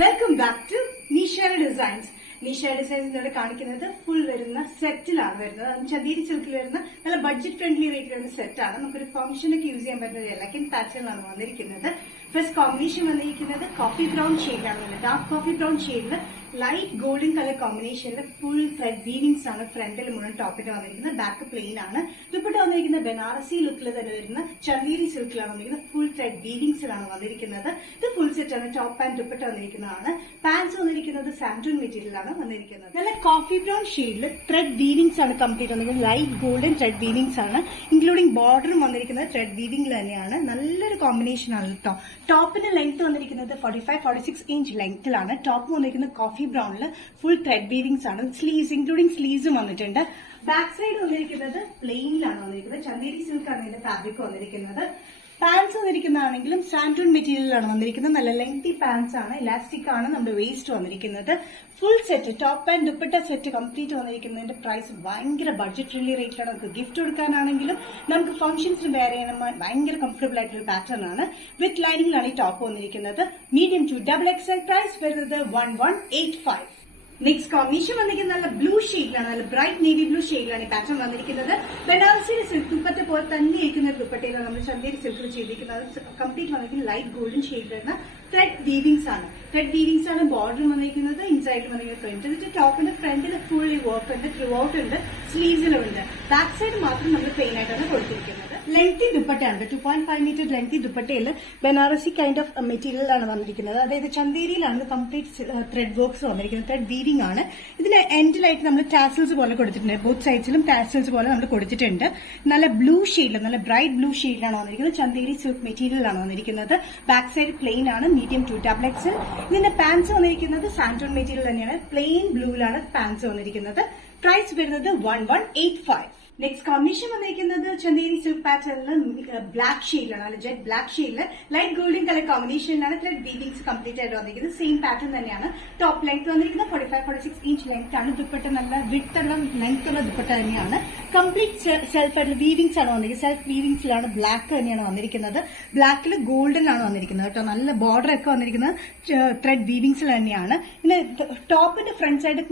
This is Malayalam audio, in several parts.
Welcome back to Nisha designs. Nisha ഡിസൈൻസിനോട് കാണിക്കുന്നത് ഫുൾ വരുന്ന സെറ്റിലാണ് വരുന്നത്. ചന്ദേരി സിൽക്കിൽ വരുന്ന നല്ല ബഡ്ജറ്റ് ഫ്രണ്ട്ലി റേറ്റ് വരുന്ന സെറ്റാണ്. നമുക്കൊരു ഫംഗ്ഷനൊക്കെ യൂസ് ചെയ്യാൻ പറ്റുന്ന എലഗൻ പാറ്റേണിലാണ് വന്നിരിക്കുന്നത്. ഫസ്റ്റ് കോമ്പിനേഷൻ വന്നിരിക്കുന്നത് കോഫി ബ്രൗൺ ഷെയ്ഡിലാണ്. ഡാർക്ക് കോഫി ബ്രൗൺ ഷെയ്ഡിൽ ലൈറ്റ് ഗോൾഡൻ കളർ കോമ്പിനേഷനിൽ ഫുൾ ത്രെഡ് വീവിംഗ്സ് ആണ് ഫ്രണ്ടിൽ മുഴുവൻ ടോപ്പിൽ വന്നിരിക്കുന്നത്. ബാക്ക് പ്ലെയിൻ ആണ്. ദുപ്പട്ട വന്നിരിക്കുന്നത് ബനാറസി ലുക്കിൽ തന്നെ വരുന്ന ചന്ദേരി സിൽക്കിലാണ് വന്നിരിക്കുന്നത്. ഫുൾ ത്രെഡ് വീവിംഗ്സിലാണ് വന്നിരിക്കുന്നത്. ഇത് ഫുൾ സെറ്റ് ആണ്. ടോപ്പ് ആൻഡ് ദുപ്പട്ട വന്നിരിക്കുന്നതാണ്. പാൻസ് വന്നിരിക്കുന്നത് സാൻഡൂൺ മെറ്റീരിയലാണ് വന്നിരിക്കുന്നത്. നല്ല കോഫി ബ്രൗൺ ഷെയ്ഡിൽ ത്രെഡ് വീവിംഗ്സ് ആണ് കംപ്ലീറ്റ് വന്നിരിക്കുന്നത്. ലൈറ്റ് ഗോൾഡൻ ത്രെഡ് വീവിംഗ്സ് ആണ്. ഇൻക്ലൂഡിംഗ് ബോർഡറും വന്നിരിക്കുന്നത് ത്രെഡ് വീവിംഗിൽ തന്നെയാണ്. നല്ലൊരു കോമ്പിനേഷൻ ആണ് കേട്ടോ. ടോപ്പിന്റെ ലെങ്ത് വന്നിരിക്കുന്നത് 45-46 ഇഞ്ച് ലെങ്ത്തിലാണ്. ടോപ്പ് വന്നിരിക്കുന്നത് കോഫി ബ്രൗണില് ഫുൾ ത്രെഡ് വീവിംഗ്സ് ആണ്. സ്ലീവ്സ് ഇൻക്ലൂഡിംഗ് സ്ലീവ്സും വന്നിട്ടുണ്ട്. ബാക്ക് സൈഡ് വന്നിരിക്കുന്നത് പ്ലെയിനിലാണ് വന്നിരിക്കുന്നത്. ചന്ദേരി സിൽക്ക് ആണ് ഇതിന്റെ ഫാബ്രിക് വന്നിരിക്കുന്നത്. പാൻസ് വന്നിരിക്കുന്നതാണെങ്കിലും സാൻഡൂൺ മെറ്റീരിയലാണ് വന്നിരിക്കുന്നത്. നല്ല ലെങ്തി പാൻസ് ആണ്. ഇലാസ്റ്റിക് ആണ് നമ്മുടെ വേസ്റ്റ് വന്നിരിക്കുന്നത്. Full set top and dupatta set complete വന്നിരിക്കുന്നതിന്റെ പ്രൈസ് ഭയങ്കര ബഡ്ജറ്റ് ഫ്രണ്ട്ലി റേറ്റിലാണ്. നമുക്ക് ഗിഫ്റ്റ് കൊടുക്കാനാണെങ്കിലും നമുക്ക് ഫംഗ്ഷൻസിന് വേറെ ഭയങ്കര കംഫർട്ടബിൾ ആയിട്ടുള്ള പാറ്റേൺ ആണ്. വിത്ത് ലൈനിങ്ങിലാണ് ഈ ടോപ്പ് വന്നിരിക്കുന്നത്. മീഡിയം ടു XXL പ്രൈസ് വരുന്നത് 1185. നെക്സ്റ്റ് കോമ്പിനേഷൻ വന്നിരിക്കുന്നത് നല്ല ബ്ലൂ ഷെയ്ഡിലാണ്. നല്ല ബ്രൈറ്റ് നേവി ബ്ലൂ ഷെയ്ഡിലാണ് ഈ പാറ്റേൺ വന്നിരിക്കുന്നത്. ബനാറസിയുടെ സിൽക്ക് ദുപ്പട്ട പോലെ തന്നെ ഇരിക്കുന്ന ദുപ്പട്ടയിലാണ് നമ്മൾ ചന്ദേരി സിൽക്കിൽ ചെയ്തിരിക്കുന്നത്. കംപ്ലീറ്റ് വന്നിരിക്കുന്നത് ലൈറ്റ് ഗോൾഡൻ ഷെയ്ഡ് വരുന്ന ത്രെഡ് വീവിംഗ്സ് ആണ്. ത്രെഡ് വീവിംഗ്സ് ആണ് ബോർഡർ വന്നിരിക്കുന്നത്. ഇൻസൈഡിൽ വന്നിരിക്കുന്നത് പ്രിന്റ്. എന്നിട്ട് ടോപ്പിന്റെ ഫ്രണ്ടിൽ ഫുള്ളി വർക്ക് ഉണ്ട്. ത്രൂ ഔട്ട് ഉണ്ട്. സ്ലീവ്സിലും ഉണ്ട്. ബാക്ക് സൈഡ് മാത്രം നമ്മൾ പ്ലെയിൻ ആയിട്ടാണ് കൊടുത്തിരിക്കുന്നത്. ലെങ്തി ദുപ്പട്ടയാണ്. 2.5 മീറ്റർ ലെങ്തി ദുപ്പട്ടയിൽ ബനാറസി കൈൻഡ് ഓഫ് മെറ്റീരിയലാണ് വന്നിരിക്കുന്നത്. അതായത് ചന്ദേരിയിലാണ് കംപ്ലീറ്റ് ത്രെഡ് വർക്ക്സ് വന്നിരിക്കുന്നത്. ത്രെഡ് വീവിംഗ് ആണ്. ഇതിന് എൻഡിലായിട്ട് നമ്മൾ ടാസൽസ് പോലെ കൊടുത്തിട്ടുണ്ട്. ബോത്ത് സൈഡ്സിലും ടാസൽസ് പോലെ നമ്മൾ കൊടുത്തിട്ടുണ്ട്. നല്ല ബ്ലൂ ഷെയ്ഡിൽ നല്ല ബ്രൈറ്റ് ബ്ലൂ ഷെയ്ഡിലാണ് വന്നിരിക്കുന്നത്. ചന്ദേരി സിൽക്ക് മെറ്റീരിയലാണ് വന്നിരിക്കുന്നത്. ബാക്ക് സൈഡ് പ്ലെയിൻ ആണ്. Medium to XXL. ഇതിന്റെ പാൻസ് വന്നിരിക്കുന്നത് സാൻഡൂൺ മെറ്റീരിയൽ തന്നെയാണ്. പ്ലെയിൻ ബ്ലൂവിലാണ് പാൻസ് വന്നിരിക്കുന്നത്. പ്രൈസ് വരുന്നത് 1185. നെക്സ്റ്റ് കോമ്പിനേഷൻ വന്നിരിക്കുന്നത് ചന്ദേരി സിൽക്ക് പാറ്റേണിൽ ബ്ലാക്ക് ഷെയ്ഡിലാണ്. അല്ല ജെറ്റ് ബ്ലാക്ക് ഷെയ്ഡിൽ ലൈറ്റ് ഗോൾഡൻ കളർ കോമ്പിനേഷനിലാണ് ത്രെഡ് വീവിംഗ്സ് കംപ്ലീറ്റ് ആയിട്ട് വന്നിരിക്കുന്നത്. സെയിം പാറ്റേൺ തന്നെയാണ്. ടോപ്പ് ലെങ്ത് വന്നിരിക്കുന്നത് 45-46 ഇഞ്ച് ലെങ്ത് ആണ്. ദുപ്പട്ട നല്ല വിഡ്ത്ത് ഉള്ള ലെങ്ത് ഉള്ള ദുപ്പട്ട തന്നെയാണ്. കംപ്ലീറ്റ് സെൽഫ് ആയിട്ടുള്ള വീവിംഗ്സ് ആണ് വന്നിരിക്കുന്നത്. സെൽഫ് വീവിംഗ്സിലാണ് ബ്ലാക്ക് തന്നെയാണ് വന്നിരിക്കുന്നത്. ബ്ലാക്കിൽ ഗോൾഡൻ ആണ് വന്നിരിക്കുന്നത് കേട്ടോ. നല്ല ബോർഡർ ഒക്കെ വന്നിരിക്കുന്നത് ത്രെഡ് വീവിംഗ്സിൽ തന്നെയാണ്. പിന്നെ ടോപ്പിന്റെ ഫ്രണ്ട് സൈഡ്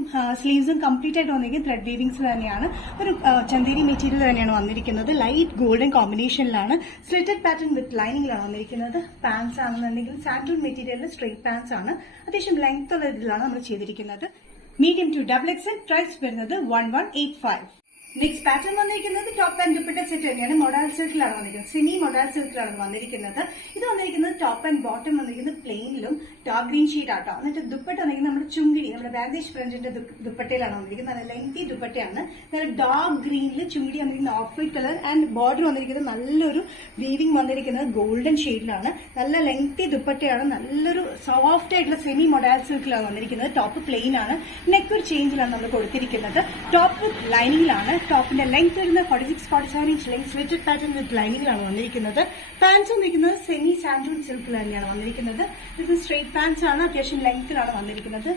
സ്ലീവ്സും കംപ്ലീറ്റ് ആയിട്ട് വന്നിരിക്കുന്നത് ത്രെഡ് വീവിംഗ്സിൽ തന്നെയാണ്. ഒരു ചന്ദേരി മെറ്റീരിയൽ തന്നെയാണ് വന്നിരിക്കുന്നത്. ലൈറ്റ് ഗോൾഡൻ കോമ്പിനേഷനിലാണ്. സ്ലിറ്റഡ് പാറ്റേൺ വിത്ത് ലൈനിങ്ങിലാണ് വന്നിരിക്കുന്നത്. പാൻസ് ആണെന്നുണ്ടെങ്കിൽ സാൻഡൂൺ മെറ്റീരിയലിൽ സ്ട്രെയിറ്റ് പാൻസ് ആണ്. അത്യാവശ്യം ലെങ്ത് ഉള്ള ഇതിലാണ് നമ്മൾ ചെയ്തിരിക്കുന്നത്. മീഡിയം ടു XXL പ്രൈസ് വരുന്നത് 1185. നെക്സ്റ്റ് പാറ്റേൺ വന്നിരിക്കുന്നത് ടോപ്പ് ആൻഡ് ദുപ്പട്ട സെറ്റ് തന്നെയാണ്. മൊഡാൽ സിൽക്കിലാണ് വന്നിരിക്കുന്നത്. സെമി മൊഡാൽ സിൽക്കിലാണ് വന്നിരിക്കുന്നത്. ഇത് വന്നിരിക്കുന്നത് ടോപ്പ് ആൻഡ് ബോട്ടം വന്നിരിക്കുന്നത് പ്ലെയിനിലും ഡാർക്ക് ഗ്രീൻ ഷീഡ് ആട്ടോ. എന്നിട്ട് ദുപ്പട്ട വന്നിരിക്കുന്നത് നമ്മുടെ ചുങ്കിടി നമ്മുടെ ബാഗേജ് ഫ്രണ്ടിന്റെ ദുപ്പട്ടയിലാണ് വന്നിരിക്കുന്നത്. നല്ല ലെങ്തി ദുപ്പട്ടയാണ്. നല്ല ഡാർക്ക് ഗ്രീനിൽ ചുങ്കിടി വന്നിരിക്കുന്നത് of white colour and border വന്നിരിക്കുന്നത് നല്ലൊരു വീവിംഗ് വന്നിരിക്കുന്നത് ഗോൾഡൻ ഷെയ്ഡിലാണ്. നല്ല ലെങ്തി ദുപ്പട്ടയാണ്. നല്ലൊരു സോഫ്റ്റ് ആയിട്ടുള്ള സെമി മൊഡാൽ സിൽക്കിലാണ് വന്നിരിക്കുന്നത്. ടോപ്പ് പ്ലെയിൻ ആണ്. നെക്ക് ഒരു ചേഞ്ചിലാണ് നമ്മൾ കൊടുത്തിരിക്കുന്നത്. ടോപ്പ് ലൈനിങ്ങിലാണ്. ടോപ്പിന്റെ ലെങ്ത് വരുന്നത് 46-47 inch length. Slitted pattern with ലൈനിങ്ങിലാണ് വന്നിരിക്കുന്നത്. പാൻസ് വന്നിരിക്കുന്നത് സെമി സാൻഡൂൺ സിൽക്കിൽ തന്നെയാണ് വന്നിരിക്കുന്നത്. ഇത് സ്ട്രെയിറ്റ് പാൻസ് ആണ്. അത്യാവശ്യം ലെങ്ത്തിലാണ് വന്നിരിക്കുന്നത്.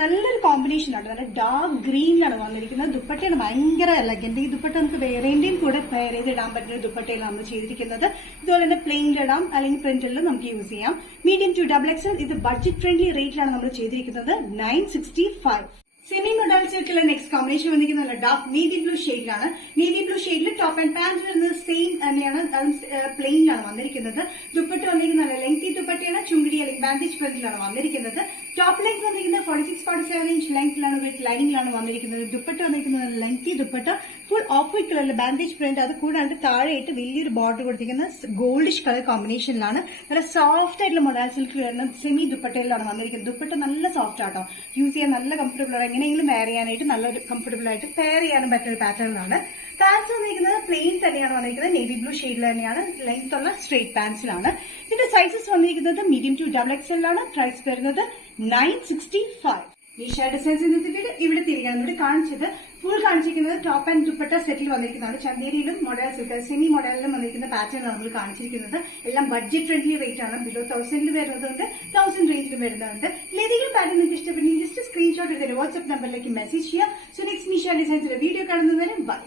നല്ലൊരു കോമ്പിനേഷൻ ആണ്. നല്ല ഡാർക്ക് ഗ്രീനിലാണ് വന്നിരിക്കുന്നത്. ദുപ്പട്ടയാണ് ഭയങ്കര എലഗന്റ്. ഈ ദുപ്പട്ട നമുക്ക് വേറെന്റെയും കൂടെ പെയർ ചെയ്ത് ഇടാൻ പറ്റുന്ന ദുപ്പട്ടയിലാണ് നമ്മൾ ചെയ്തിരിക്കുന്നത്. ഇതുപോലെ തന്നെ പ്ലെയിനിലിടാം അല്ലെങ്കിൽ പ്രിന്റിലും നമുക്ക് യൂസ് ചെയ്യാം. Medium to XXL. ഇത് ബഡ്ജറ്റ് ഫ്രണ്ട്ലി റേറ്റിലാണ് നമ്മൾ ചെയ്തിരിക്കുന്നത്. 965. സെമി മൊഡാൽ സിൽക്കിലെ നെക്സ്റ്റ് കോമ്പിനേഷൻ വന്നിരിക്കുന്നത് ഡാർക്ക് നേവി ബ്ലൂ ഷെയ്ഡിലാണ്. നേവി ബ്ലൂ ഷെയ്ഡിൽ ടോപ്പ് ആൻഡ് പാന്റ് വരുന്നത് സെയിം തന്നെയാണ്. പ്ലെയിനിലാണ് വന്നിരിക്കുന്നത്. ദുപ്പട്ട വന്നിരിക്കുന്നത് നല്ല ലെങ്തി ദുപ്പട്ടയാണ്. ചുങ്കിടി അല്ലെങ്കിൽ ബാൻഡേജ് പ്രിന്റിലാണ് വന്നിരിക്കുന്നത്. ടോപ്പ് ലെങ്ത് വന്നിരിക്കുന്നത് 46-47 ഇഞ്ച് ലെങ്ത്തിലാണ് വിത്ത് ലൈനിങ്ങിലാണ് വന്നിരിക്കുന്നത്. ദുപ്പട്ട വന്നിരിക്കുന്നത് lengthy dupatta full of white കളറിൽ ബാൻഡേജ് പ്രിന്റ്. അത് കൂടാണ്ട് താഴെയായിട്ട് വലിയൊരു ബോർഡർ കൊടുത്തിരിക്കുന്ന ഗോൾഡിഷ് കളർ കോമ്പിനേഷനിലാണ്. നല്ല സോഫ്റ്റ് ആയിട്ടുള്ള മൊഡാൽ സിൽക്ക് വരുന്ന സെമി ദുപ്പട്ടയിലാണ് വന്നിരിക്കുന്നത്. ദുപ്പട്ട നല്ല സോഫ്റ്റ് ആട്ടോ. യൂസ് ചെയ്യാൻ നല്ല കംഫർട്ടബിൾ ആണ്. എങ്ങനെയെങ്കിലും വെയർ ചെയ്യാനായിട്ട് നല്ലൊരു കംഫർട്ടബിൾ ആയിട്ട് പെയർ ചെയ്യാനും പറ്റുന്ന പാറ്റേണിലാണ്. പാൻസ് വന്നിരിക്കുന്നത് പ്ലെയിൻ തന്നെയാണ് വന്നിരിക്കുന്നത്. നേവി ബ്ലൂ ഷെയ്ഡിൽ തന്നെയാണ്. ലെങ്ത് ഉള്ള സ്ട്രെയിറ്റ് പാൻസിലാണ്. ഇതിന്റെ സൈസസ് വന്നിരിക്കുന്നത് മീഡിയം ടു XXL ആണ്. പ്രൈസ് വരുന്നത് 965. നിഷ ഡിസൈൻസ് ഇവിടെ തിരികെ കാണിച്ചത് ഫുൾ കാണിച്ചിരിക്കുന്നത് ടോപ്പ് ആൻഡ് ദുപ്പട്ട സെറ്റിൽ വന്നിരിക്കുന്നതാണ്. ചന്ദേരിയിലും മൊഡൽ സിൽക്ക് സെമി മൊഡലിലും വന്നിരിക്കുന്ന പാറ്റേണാണ് നമ്മൾ കാണിച്ചിരിക്കുന്നത്. എല്ലാം ബഡ്ജറ്റ് ഫ്രണ്ട്ലി റേറ്റ് ആണ്. ബിലോ 1000 വരുന്നതുകൊണ്ട് 1000 റേഞ്ചിൽ വരുന്നുണ്ട്. ഏതെങ്കിലും പാറ്റേൺ നിങ്ങൾക്ക് ഇഷ്ടപ്പെട്ടെങ്കിൽ ജസ്റ്റ് സ്ക്രീൻഷോട്ട് എടുത്തിട്ട് വാട്സ്ആപ്പ് നമ്പറിലേക്ക് മെസ്സേജ് ചെയ്യാം. സോ നെക്സ്റ്റ് നിഷ ഡിസൈൻസിന്റെ വീഡിയോ കാണുന്നതിന് ബൈ.